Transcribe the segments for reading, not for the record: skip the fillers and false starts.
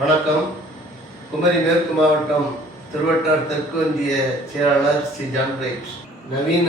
வணக்கம். குமரி மேற்கு மாவட்டம் திருவட்டார் தெற்கு ஒன்றிய செயலாளர் ஸ்ரீ ஜான் ரைட். நவீன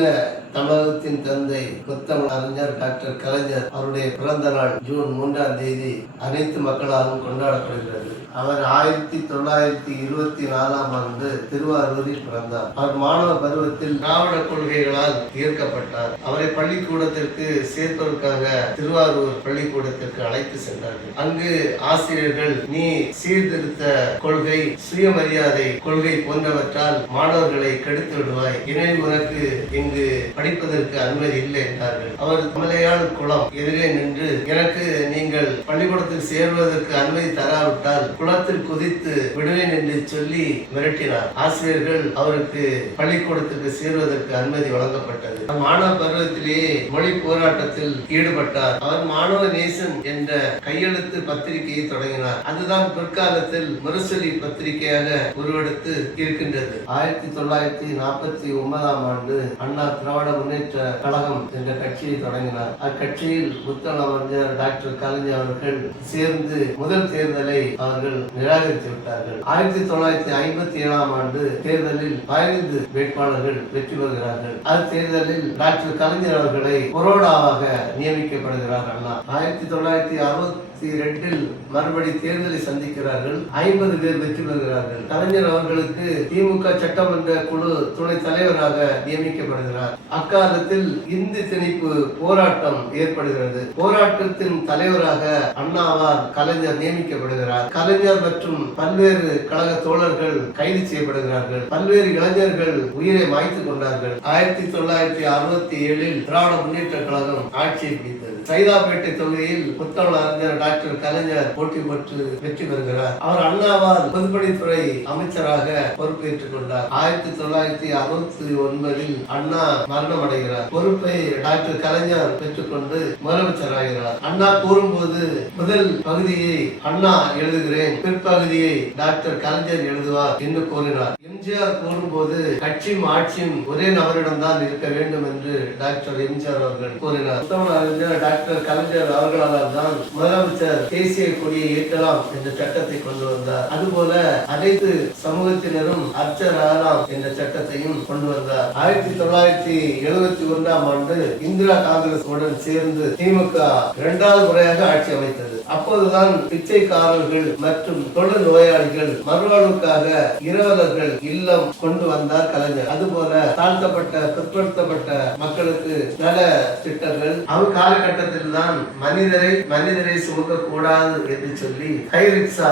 தமிழகத்தின் தந்தை முத்தமிழ் அறிஞர் டாக்டர் கலைஞர் அவருடைய பிறந்த நாள் ஜூன் 3ஆம் தேதி அனைத்து மக்களாலும் கொண்டாடப்படுகிறது. அவர் 1924ஆம் ஆண்டு திருவாரூரில் பிறந்தார். அவர் மாணவ பருவத்தில் திராவிட கொள்கைகளால் ஈர்க்கப்பட்டார். அவரை பள்ளிக்கூடத்திற்கு சேர்ப்பதற்காக திருவாரூர் பள்ளிக்கூடத்திற்கு அழைத்து சென்றார்கள். அங்கு ஆசிரியர்கள், நீ சீர்திருத்த கொள்கை, சுயமரியாதை கொள்கை போன்றவற்றால் மாணவர்களை கெடுத்து விடுவாய், எனவே உனக்கு இங்கு படிப்பதற்கு அனுமதி இல்லை என்றார்கள். அவர் மலையாள் குளம் எதிரே நின்று, எனக்கு நீங்கள் பள்ளிக்கூடத்தில் சேர்வதற்கு அனுமதி தராவிட்டால் குளத்தில் குதித்து விடுவேன் என்று சொல்லி மிரட்டினார். ஆசிரியர்கள் அவருக்கு பள்ளிக்கூடத்திற்கு சேர்வதற்கு அனுமதி வழங்கப்பட்டது. மாணவ பருவத்திலேயே மொழி போராட்டத்தில் ஈடுபட்டார். அவர் மாணவ நேசன் என்ற கையெழுத்து பத்திரிகையை தொடங்கினார். அதுதான் பிற்காலத்தில் முரசொலி பத்திரிகையாக உருவெடுத்து இருக்கின்றது. 1949ஆம் ஆண்டு அண்ணா திராவிட முன்னேற்ற கழகம் என்ற கட்சியை தொடங்கினார். அக்கட்சியில் முத்தமிழ் டாக்டர் கலைஞர் அவர்கள் சேர்ந்து முதல் தேர்தலை அவர்கள் நிராகரித்து விட்டார்கள். 1957ஆம் ஆண்டு தேர்தலில் 15 வேட்பாளர்கள் வெற்றி பெறுகிறார்கள். தேர்தலில் டாக்டர் கலைஞர் அவர்களை கொரோடாவாக நியமிக்கப்படுகிறார் அண்ணா. 1962இல் மறுபடி தேர்தலை சந்திக்கிறார்கள். 50 பேர் வெற்றி பெறுகிறார்கள். கலைஞர் அவர்களுக்கு திமுக சட்டமன்ற குழு துணை தலைவராக நியமிக்கப்படுகிறார். அக்காலத்தில் இந்தி திணிப்பு போராட்டம் ஏற்படுகிறது. போராட்டத்தின் தலைவராக அண்ணாவால் கலைஞர் நியமிக்கப்படுகிறார். கலைஞர் மற்றும் பல்வேறு கழக தோழர்கள் கைது செய்யப்படுகிறார்கள். பல்வேறு இளைஞர்கள் உயிரை மாய்த்து கொண்டார்கள். 1967இல் திராவிட முன்னேற்ற கழகம் ஆட்சியை பிடித்தது. சைதாப்பேட்டை தொகுதியில் முத்தமிழ் அறிஞர் டாக்டர் கலைஞர் போட்டி போட்டு வெற்றி பெறுகிறார். அவர் அண்ணாவால் பொதுப்பணித்துறை அமைச்சராக பொறுப்பேற்றுக் கொண்டார். 1969இல் அண்ணா மரணம் அடைகிறார். பொறுப்பை டாக்டர் கலைஞர் பெற்றுக்கொண்டு முதலமைச்சராகிறார். அண்ணா கூறும்போது முதல் பகுதியை அண்ணா எழுதுகிறேன், பிற்பகுதியை டாக்டர் கலைஞர் எழுதுவார் என்று கூறினார். எம்ஜிஆர் கூறும்போது கட்சியும் ஆட்சியும் ஒரே நபரிடம்தான் இருக்க வேண்டும் என்று டாக்டர் எம்ஜிஆர் அவர்கள் கூறினார். முத்தமிழ் அறிஞர் டாக்டர் கலைஞர் அவர்களால் தான் முதலமைச்சர் தேசிய கொடியை ஏற்றலாம் என்ற சட்டத்தை கொண்டு வந்தார். அதுபோல அனைத்து சமூகத்தினரும் அர்ச்சராகலாம் என்ற சட்டத்தையும் கொண்டு வந்தார். 1971ஆம் ஆண்டு இந்திரா காங்கிரஸ் உடன் சேர்ந்து திமுக 2வது முறையாக ஆட்சி அமைத்தது. அப்போதுதான் பிச்சைக்காரர்கள் மற்றும் தொழில் நோயாளிகள் மறுவாழ்வுக்காக இரவலர்கள் இல்லம் கொண்டு வந்தார் கலைஞர். அதுபோல தாழ்த்தப்பட்ட பிற்படுத்தப்பட்ட மக்களுக்கு நல திட்டங்கள். அவர் காலகட்டத்தில் தான் மனிதரை சுமக்க கூடாது என்று சொல்லி கை ரிக்ஷா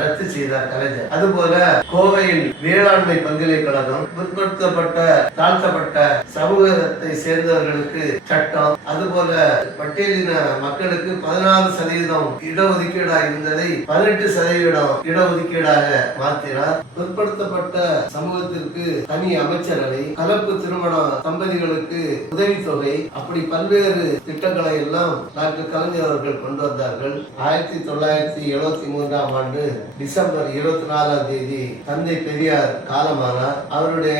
ரத்து செய்தார் கலைஞர். அதுபோல கோவையில் வேளாண்மை பல்கலைக்கழகம், பிற்படுத்தப்பட்ட தாழ்த்தப்பட்ட சமூகத்தை சேர்ந்தவர்களுக்கு சட்டம், அதுபோல பட்டியலின மக்களுக்கு 14% இடஒதுக்கீடாக இருந்ததை 18% இடஒதுக்கீடாக மாற்றினார். பிற்படுத்தப்பட்ட சமூகத்திற்கு தனி அமைச்சரவை, கலப்பு திருமண தம்பதிகளுக்கு உதவித்தொகை, அப்படி பல்வேறு திட்டங்களை எல்லாம் டாக்டர் கலைஞர் அவர்கள் கொண்டு வந்தார்கள். 1973ஆம் ஆண்டு டிசம்பர் 24ஆம் தேதி தந்தை பெரியார் காலமானார். அவருடைய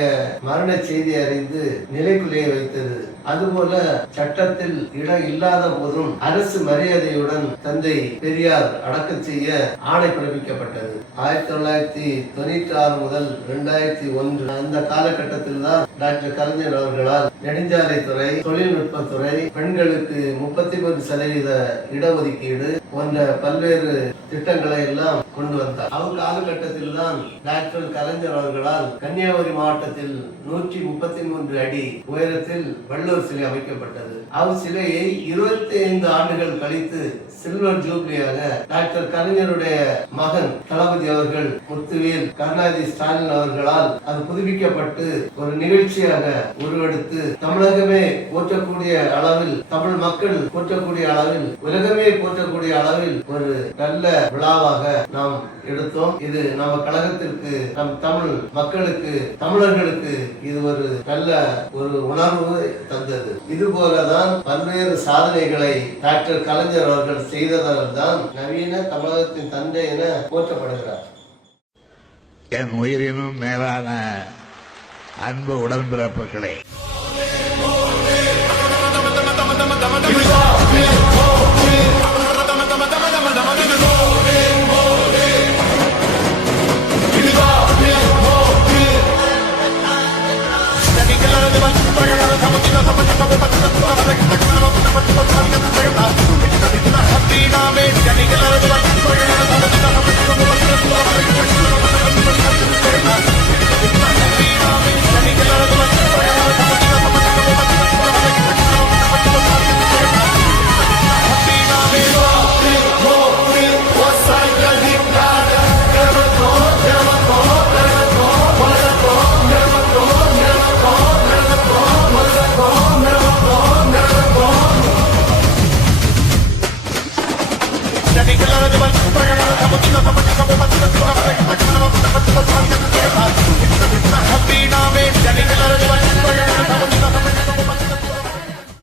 மரண செய்தி அறிந்து நிலைக்குள்ளே வைத்தது. அதுபோல சட்டத்தில் இடம் இல்லாத போதும் அரசு மரியாதையுடன் தந்தை பெரியார் அடக்கம் செய்ய ஆணை பிறப்பிக்கப்பட்டது. 1996 முதல் 2001 அந்த காலகட்டத்தில் தான் டாக்டர் கலைஞர் அவர்களால் நெடுஞ்சாலைத்துறை, தொழில்நுட்பத்துறை, பெண்களுக்கு 33% இடஒதுக்கீடு போன்ற பல்வேறு திட்டங்களை எல்லாம் கொண்டு வந்தார். அவர் காலகட்டத்தில் தான் டாக்டர் கலைஞர் அவர்களால் கன்னியாகுமரி மாவட்டத்தில் 133 அடி உயரத்தில் வள்ளுவர் சிலை அமைக்கப்பட்டது. அவர் சிலையை 25 ஆண்டுகள் கழித்து சில்வர் ஜூப்ளியாக டாக்டர் கலைஞருடைய மகன் தளபதி அவர்கள் முத்துவேல் கருணாநிதி ஸ்டாலின் அவர்களால் அது புதுப்பிக்கப்பட்டு ஒரு நிகழ்ச்சியாக உருவெடுத்து தமிழகமே போற்றக்கூடிய அளவில், தமிழ் மக்கள் போற்றக்கூடிய அளவில், உலகமே போற்றக்கூடிய அளவில் ஒரு நல்ல விழாவாக நாம் எடுத்தோம். இது நம்ம கழகத்திற்கு, நம் தமிழ் மக்களுக்கு, தமிழர்களுக்கு இது ஒரு நல்ல ஒரு உணர்வு தந்தது. இது போலதான் பல்வேறு சாதனைகளை டாக்டர் கலைஞர் அவர்கள் செய்ததால் தான் நவீன தமிழகத்தின் தந்தை என போற்றப்படுகிறார். என் உயிரினும் மேலான அன்பு உடன்பிறப்புகளே, நாமே ஜனிகள